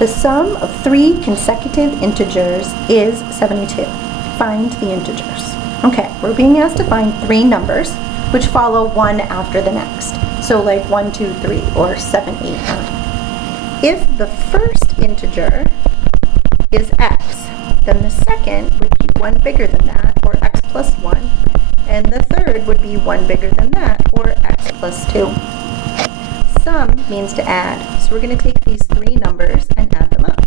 The sum of three consecutive integers is 72. Find the integers. Okay, we're being asked to find three numbers which follow one after the next. So like 1, 2, 3, or 7, 8, 9. If the first integer is x, then the second would be one bigger than that, or x plus 1, and the third would be one bigger than that, or x plus 2. Sum means to add, so we're going to take these three numbers and add them up.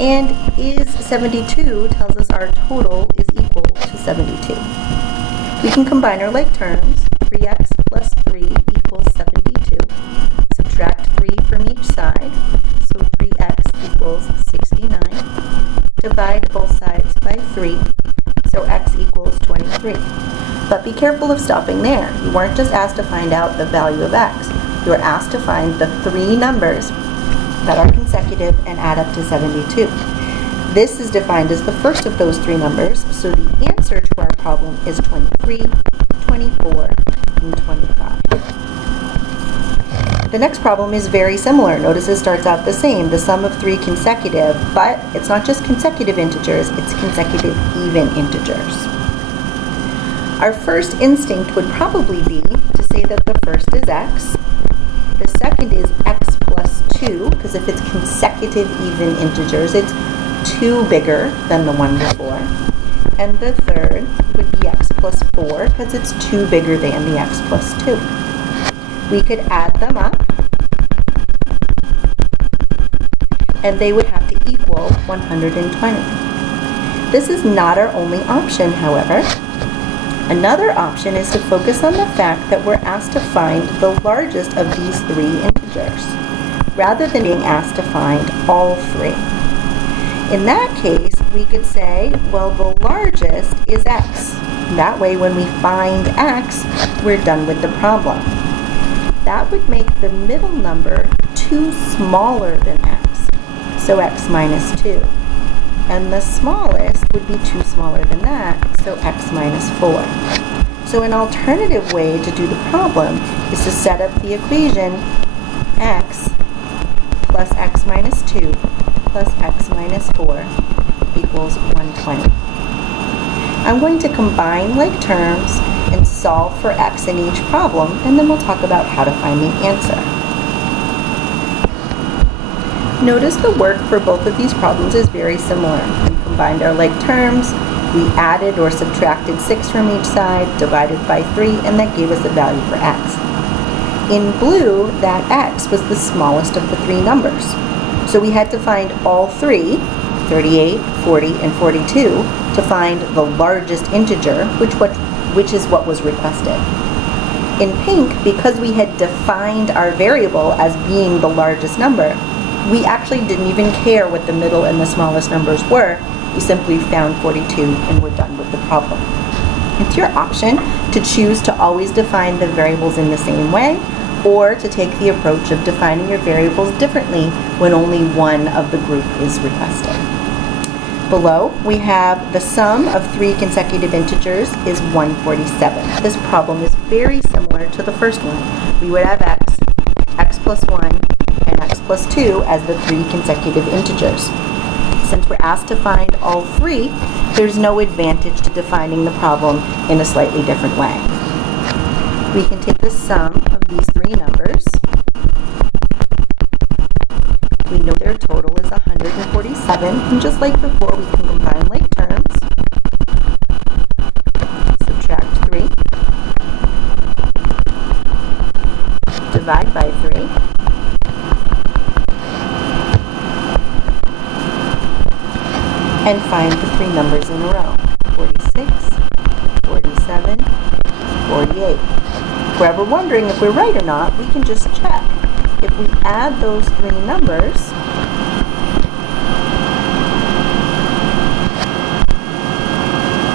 And is 72 tells us our total is equal to 72. We can combine our like terms. 3x plus 3 equals 72. Subtract 3 from each side, so 3x equals 69. Divide both sides by 3, so x equals 23. But be careful of stopping there. You weren't just asked to find out the value of x. You were asked to find the three numbers that are consecutive and add up to 72. This is defined as the first of those three numbers, so the answer to our problem is 23, 24, and 25. The next problem is very similar. Notice it starts out the same, the sum of three consecutive, but it's not just consecutive integers, it's consecutive even integers. Our first instinct would probably be to say that the first is x, the second is x plus 2, because if it's consecutive even integers, it's 2 bigger than the one before. And the third would be x plus 4, because it's 2 bigger than the x plus 2. We could add them up, and they would have to equal 120. This is not our only option, however. Another option is to focus on the fact that we're asked to find the largest of these three integers, rather than being asked to find all three. In that case, we could say, well, the largest is x. That way, when we find x, we're done with the problem. That would make the middle number 2 smaller than x, so x minus 2. And the smallest would be 2 smaller than that, so x minus 4. So an alternative way to do the problem is to set up the equation x plus x minus 2 plus x minus 4 equals 120. I'm going to combine like terms and solve for x in each problem, and then we'll talk about how to find the answer. Notice the work for both of these problems is very similar. We combined our like terms, we added or subtracted 6 from each side, divided by 3, and that gave us a value for x. In blue, that x was the smallest of the three numbers. So we had to find all three, 38, 40, and 42, to find the largest integer, which is what was requested. In pink, because we had defined our variable as being the largest number, we actually didn't even care what the middle and the smallest numbers were. We simply found 42 and we're done with the problem. It's your option to choose to always define the variables in the same way, or to take the approach of defining your variables differently when only one of the group is requested. Below, we have the sum of three consecutive integers is 147. This problem is very similar to the first one. We would have x, x plus 1, and x plus 2 as the three consecutive integers. Since we're asked to find all three, there's no advantage to defining the problem in a slightly different way. We can take the sum of these three numbers. We know their total is 147, and just like before, we can combine like terms. Subtract 3. Divide by 3. And find the three numbers in a row. 46, 47, 48. If we're ever wondering if we're right or not, we can just check. If we add those three numbers,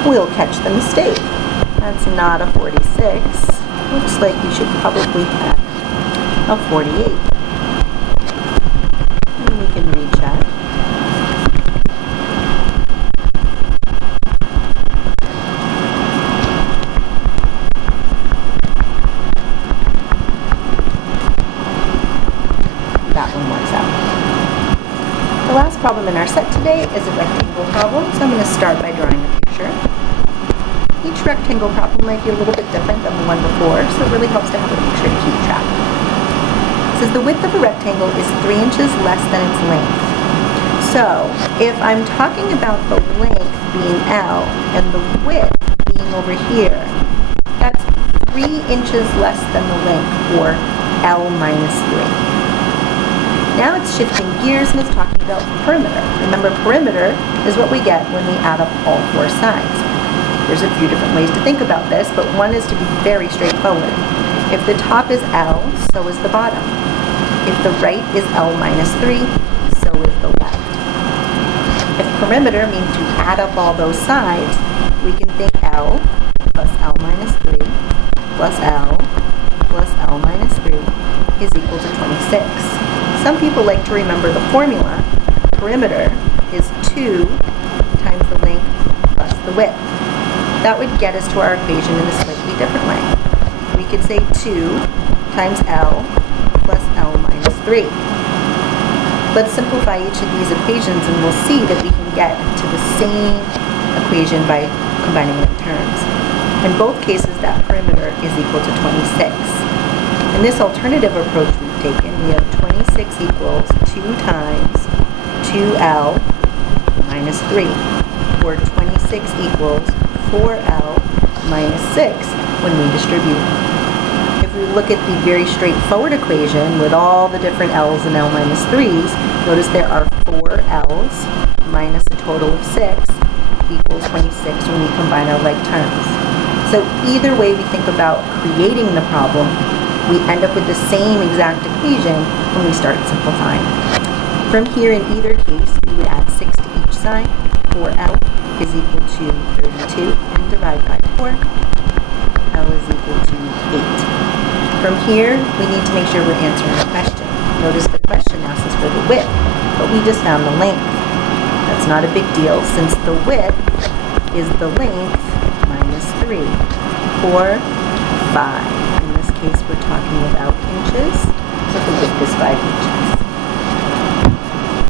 we'll catch the mistake. That's not a 46. Looks like we should probably have a 48. And we can recheck. That problem in our set today is a rectangle problem, so I'm going to start by drawing a picture. Each rectangle problem might be a little bit different than the one before, so it really helps to have a picture to keep track. It says the width of a rectangle is 3 inches less than its length. So if I'm talking about the length being L and the width being over here, that's 3 inches less than the length, or L minus 3. Now it's shifting gears and it's talking about perimeter. Remember, perimeter is what we get when we add up all 4 sides. There's a few different ways to think about this, but one is to be very straightforward. If the top is L, so is the bottom. If the right is L minus 3, so is the left. If perimeter means to add up all those sides, we can think L plus L minus 3 plus L plus L minus 3 is equal to 26. Some people like to remember the formula. Perimeter is 2 times the length plus the width. That would get us to our equation in a slightly different way. We could say 2 times L plus L minus 3. Let's simplify each of these equations and we'll see that we can get to the same equation by combining like terms. In both cases, that perimeter is equal to 26. In this alternative approach we've taken, we have 26 equals 2 times 2L minus 3, or 26 equals 4L minus 6 when we distribute. If we look at the very straightforward equation with all the different L's and L minus 3's, notice there are 4 L's minus a total of 6 equals 26 when we combine our like terms. So either way we think about creating the problem, we end up with the same exact equation when we start simplifying. From here, in either case, we would add 6 to each side. 4L is equal to 32 and divide by 4. L is equal to 8. From here, we need to make sure we're answering the question. Notice the question asks us for the width, but we just found the length. That's not a big deal since the width is the length minus 3, or 5. In this case, we're talking about inches, so the width is 5 inches.